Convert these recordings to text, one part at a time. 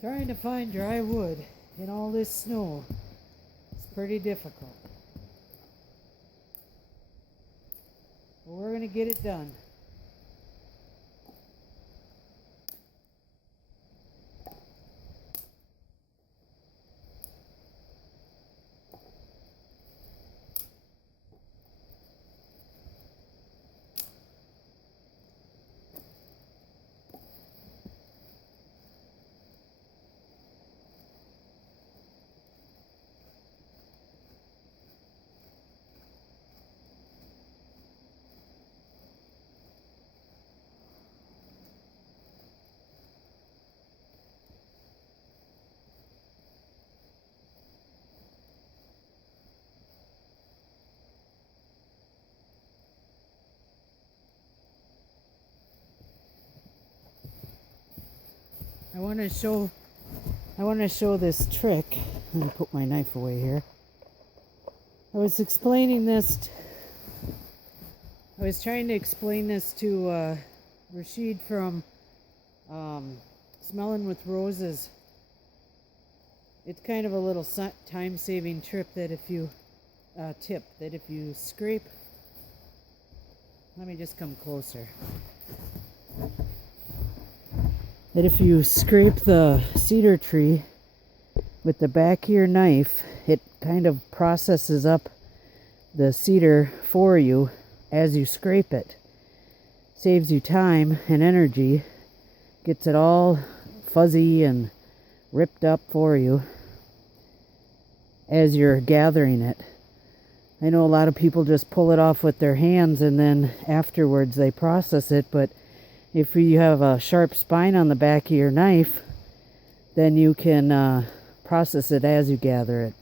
Trying to find dry wood in all this snow is pretty difficult. But we're going to get it done. I want to show this trick. Let me put my knife away here. I was trying to explain this to Rashid from Smelling with Roses. It's kind of a little time-saving tip that if you scrape. Let me just come closer. That if you scrape the cedar tree with the back of your knife, it kind of processes up the cedar for you as you scrape it. Saves you time and energy, gets it all fuzzy and ripped up for you as you're gathering it. I know a lot of people just pull it off with their hands and then afterwards they process it, but if you have a sharp spine on the back of your knife, then you can process it as you gather it.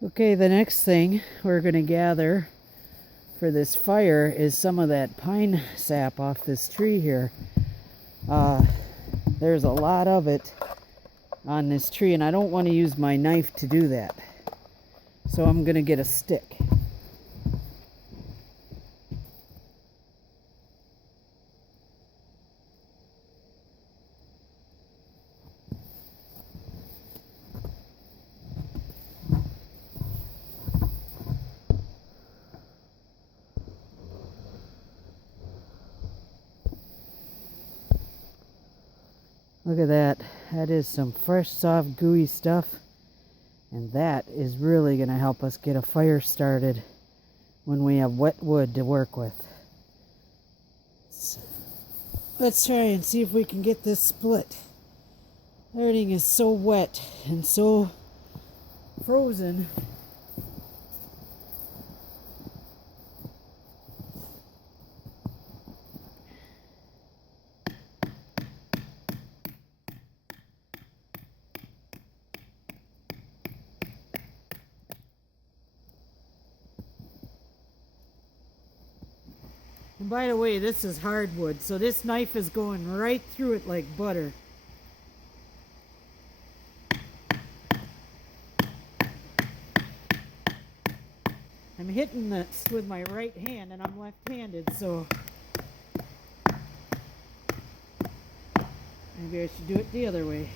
Okay, the next thing we're going to gather for this fire is some of that pine sap off this tree here. There's a lot of it on this tree, and I don't want to use my knife to do that. So I'm going to get a stick. Look at that. That is some fresh, soft, gooey stuff. And that is really going to help us get a fire started when we have wet wood to work with. Let's try and see if we can get this split. Everything is so wet and so frozen. And by the way, this is hardwood, so this knife is going right through it like butter. I'm hitting this with my right hand and I'm left-handed, so maybe I should do it the other way.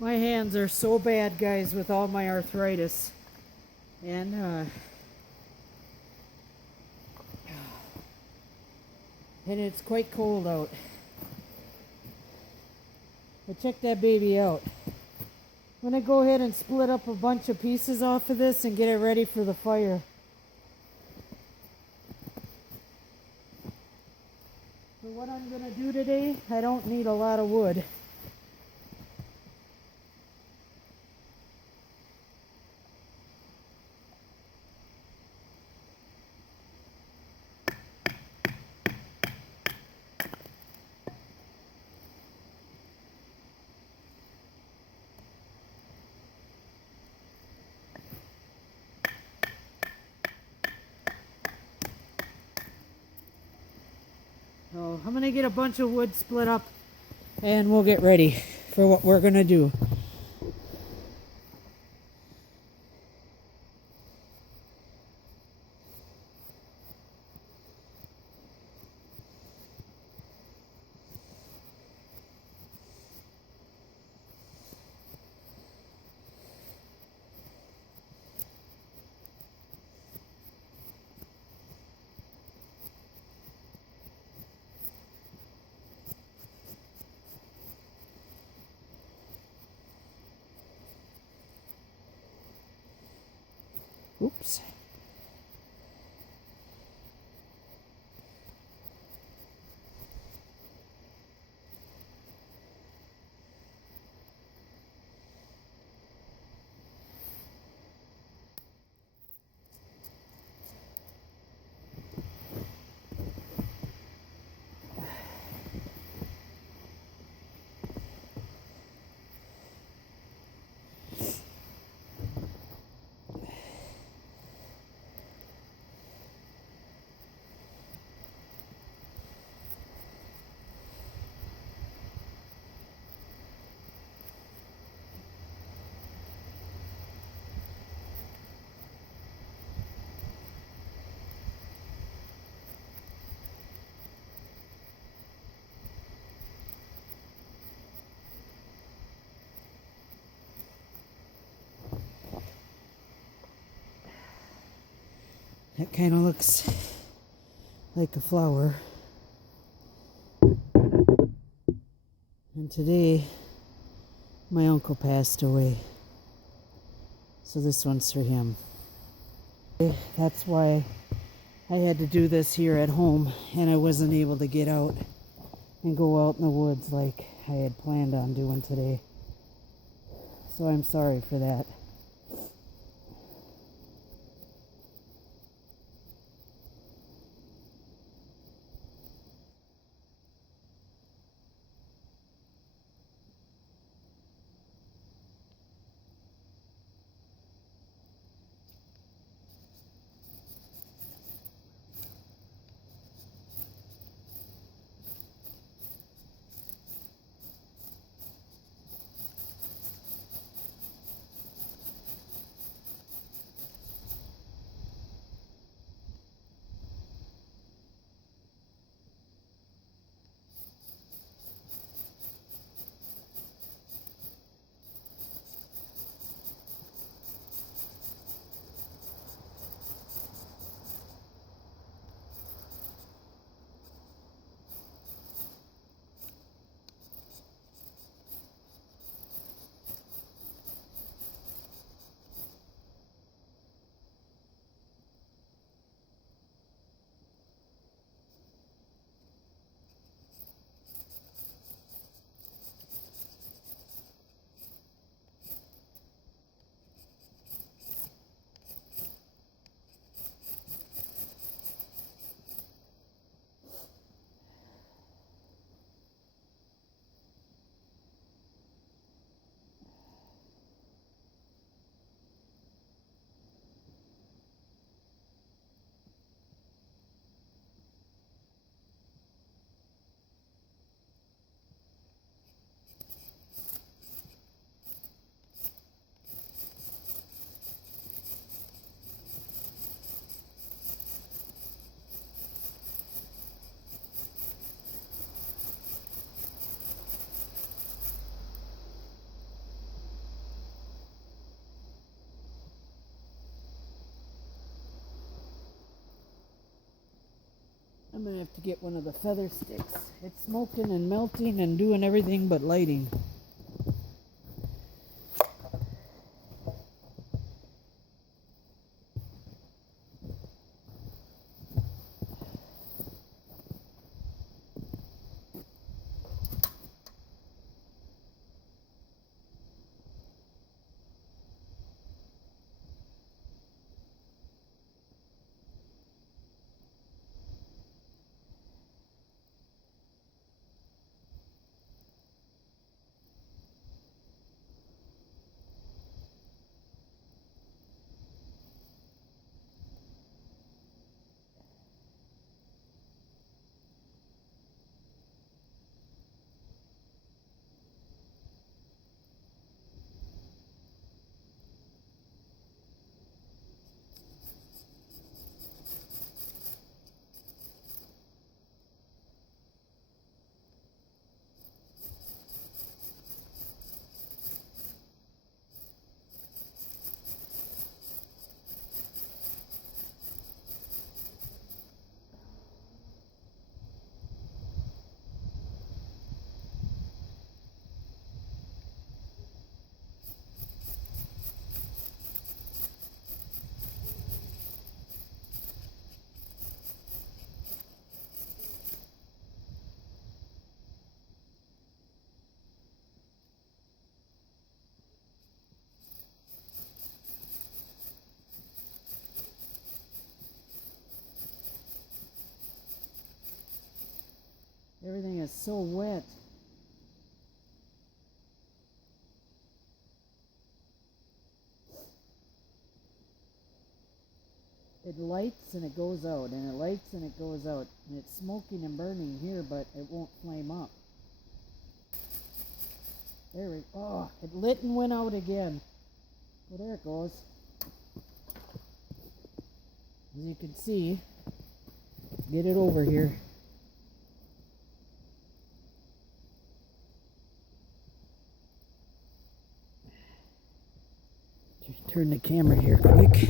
My hands are so bad, guys, with all my arthritis. And it's quite cold out. But check that baby out. I'm going to go ahead and split up a bunch of pieces off of this and get it ready for the fire. For what I'm going to do today, I don't need a lot of wood. So I'm gonna get a bunch of wood split up and we'll get ready for what we're gonna do. Oops. That kind of looks like a flower. And today, my uncle passed away. So this one's for him. That's why I had to do this here at home, and I wasn't able to get out and go out in the woods like I had planned on doing today. So I'm sorry for that. I'm gonna have to get one of the feather sticks. It's smoking and melting and doing everything but lighting. is so wet. It lights and it goes out, and it lights and it goes out. And it's smoking and burning here, but it won't flame up. There we go. Oh, it lit and went out again. Well, there it goes. As you can see, get it over here. Turn the camera here quick.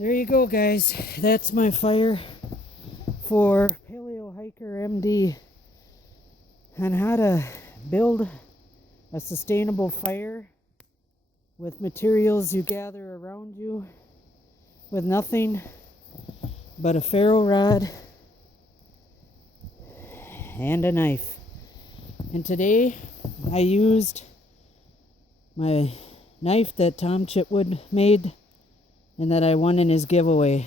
There you go, guys. That's my fire for PaleoHikerMD on how to build a sustainable fire with materials you gather around you with nothing but a ferro rod and a knife. And today I used my knife that Tom Chitwood made and that I won in his giveaway.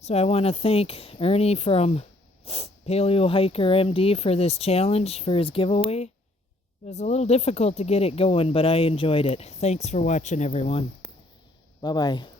So I want to thank Ernie from PaleoHikerMD for this challenge, for his giveaway. It was a little difficult to get it going, but I enjoyed it. Thanks for watching, everyone. Bye-bye.